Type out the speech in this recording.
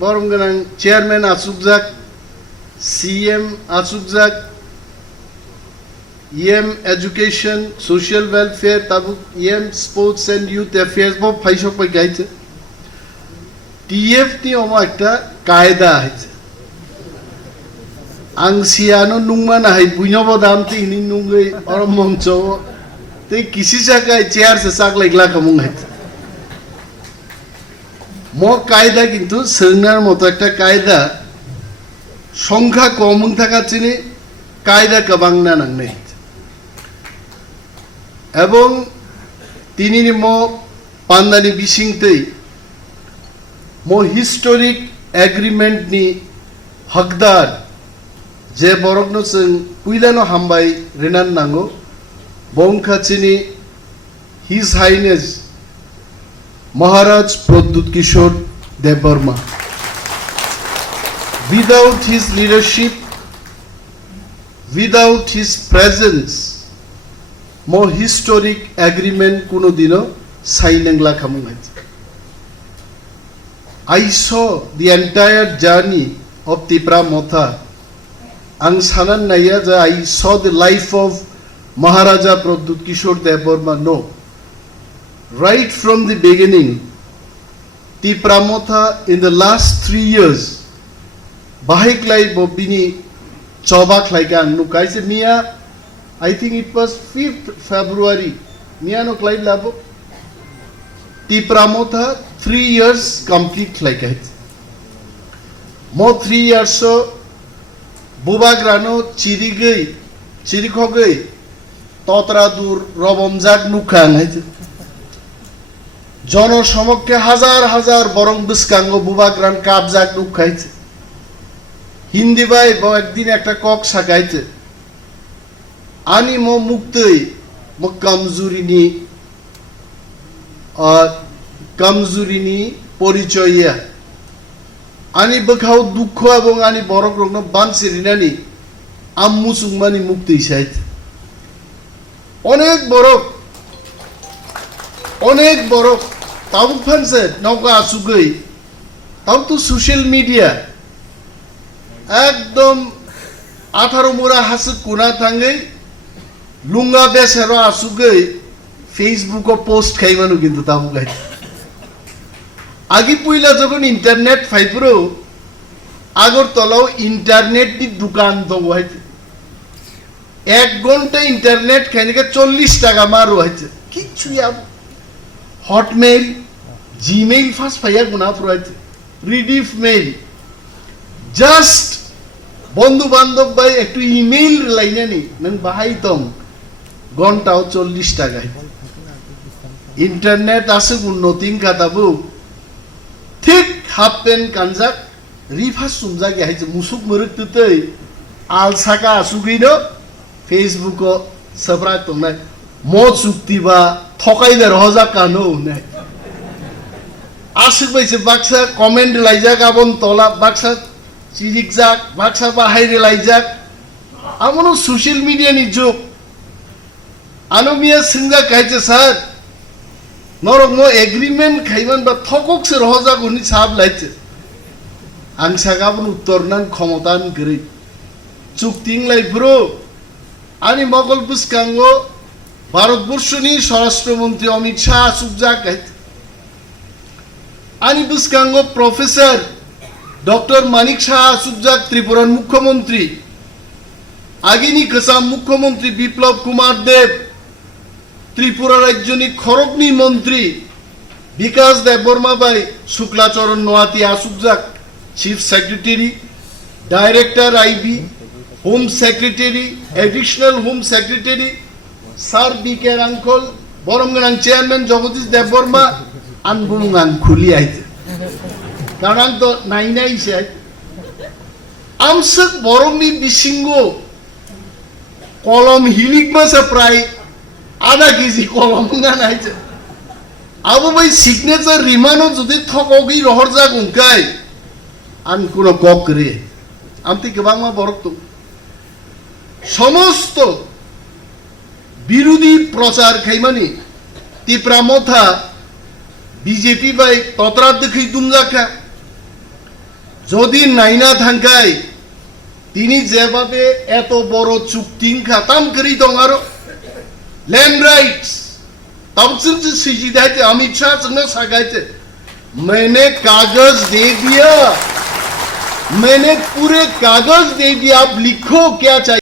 borong chairman asukjak, CM asukjak, EM education, social welfare, tabuk EM sports and youth affairs bo phaisok pai gaitse. TF ni omo ekta kaida haiche. Angsiano nungman hai bunyobo damte ini nungai orom mongcho te kisi jagai chair se sak legla kamung haiche. Mo kaida kintu sengnar moto ekta kaida সংখ্যা কম থাকা চিনি কায়দা কবাংনা নাংনে এবং তিনি মো পান্দানি বিসিংতে মো historic agreement নি হকদার যে বরগ্ন जों পুইলানো হামবাই রেনান নাঙ্গো বংখা চিনি his highness Maharaj Pradyut Kishore Debbarma. Without his leadership, without his presence, more historic agreement kuno dino sainengla khamung haiche. I saw the entire journey of Tipra Motha. Ang sanan naya ja I saw the life of Maharaja Pradyut Kishore Deborma. No, right from the beginning, Tipra Motha in the last 3 years. Bahik lai bobini chobak lai ka nu kaise mia. I think it was 5th February. Mia no klai labo. Tipra Motha 3 years complete lai ka. Mo 3 years so bubagra no chirikhogei totra dur robomjak nukhang hai. Jono samokke hazar borong biskango bubagran kabjak nukhaiche. Hindi ভাই একদিন একটা cock সাকাইছে আনি মো মুক্তই মো কমজুরিনি পরিচয় আনি বখাও দুঃখ এবং আনি বড় রগ্ন বানসি রিনানি আম্মু সুংমানি মুক্তি সাইছে অনেক বড় তাও ফানছে নৌকা আসুগই তাও তো সোশ্যাল মিডিয়া একদম 18 মুরা হাসু কোনা থাঙ্গই লুঙ্গা বেসের আসুগই ফেসবুক পোস্ট খাইমানো কিন্তু তাবু গাই আগে পইলা যখন ইন্টারনেট ফাইপুরো আগরতলাও ইন্টারনেট দি দোকান দব হইছে 1 ঘন্টা ইন্টারনেট খাইনিকে 40 টাকা মারো হইছে কিছু হটমেইল জিমেইল ফাস পাইয়া গুনা পুরাইছে রিডিফ মেইল জাস্ট বন্ধু বান্ধব ভাই একটু ইমেইল লাইনে নি নং বাহাইতম ঘন্টাও 40 টাকায় ইন্টারনেট আছে উন্নতিং কাটাবো ঠিক হাফ পেন কানজাক রিফাস সুমজা গেছে মুসুক মরুকতই আলসাকা আসুগিনো ফেসবুক সবরা তোমরা মো চুক্তি বা ঠকাইলে রহজা কানো নাই আসুক বাইছে বাক্সা কমেন্ট লাইজা গাবন তলা বাক্সা চিরিকজাক বাক্সা বাহাইরে লাইজাক আমনো সোশ্যাল মিডিয়া নি যুগ আনমিয়া সিংজা কাইছে স্যার নরম এগ্রিমেন্ট খাইমান বা থকক সে রহজা গুনি সাব লাইছে আংসা গাবন উত্তর নান ক্ষমতান গরি চুক্তিং লাইব্রো আনি মগল বুসকাঙ্গ ভারতবর্ষনি স্বরাষ্ট্রমন্ত্রী অমিত শাহ সুবজা কাইছে আনি বুসকাঙ্গ প্রফেসর ডক্টর মানিক শাহ সুবজাক ত্রিপুরার মুখ্যমন্ত্রী আগিনী কসাম মুখ্যমন্ত্রী বিপ্লব কুমার দেব ত্রিপুরা রাজ্যনি খরগনি মন্ত্রী বিকাশ দেববর্মা বাই শুক্লাচরণ নোয়াতি আসুকজাক chief secretary director IB home secretary additional home secretary sir BK রাঙ্কল বরমগাং চেয়ারম্যান জগদীশ দেববর্মা আনবুঙ্গাং খুলি আইছে কারণ তো নাই সে আমসক বরমনি বিসিঙ্গ কলম হিলিক মাসে প্রায় আধা কেজি কলম না নাইছে আবু ভাই সিগনেচার রিমানো যদি থকগি রহর যাক উনকাই আন কোন কক রে আমতি গোবাংমা বরক তো সমস্ত বিরোধী প্রচার খাইমানি টিপ্রা মথা বিজেপি বাই ততরা দেখি দুমজাখা যদি নাইনা থাকায় তিনি যেভাবে এত বড় চুক্তি খাতাম করি দं आरो लैंड राइट्स तब से सीधे अमित शाह से सगाइते मैंने कागज दे दिया, मैंने पूरे कागज दे दिया, आप लिखो क्या चाहिए।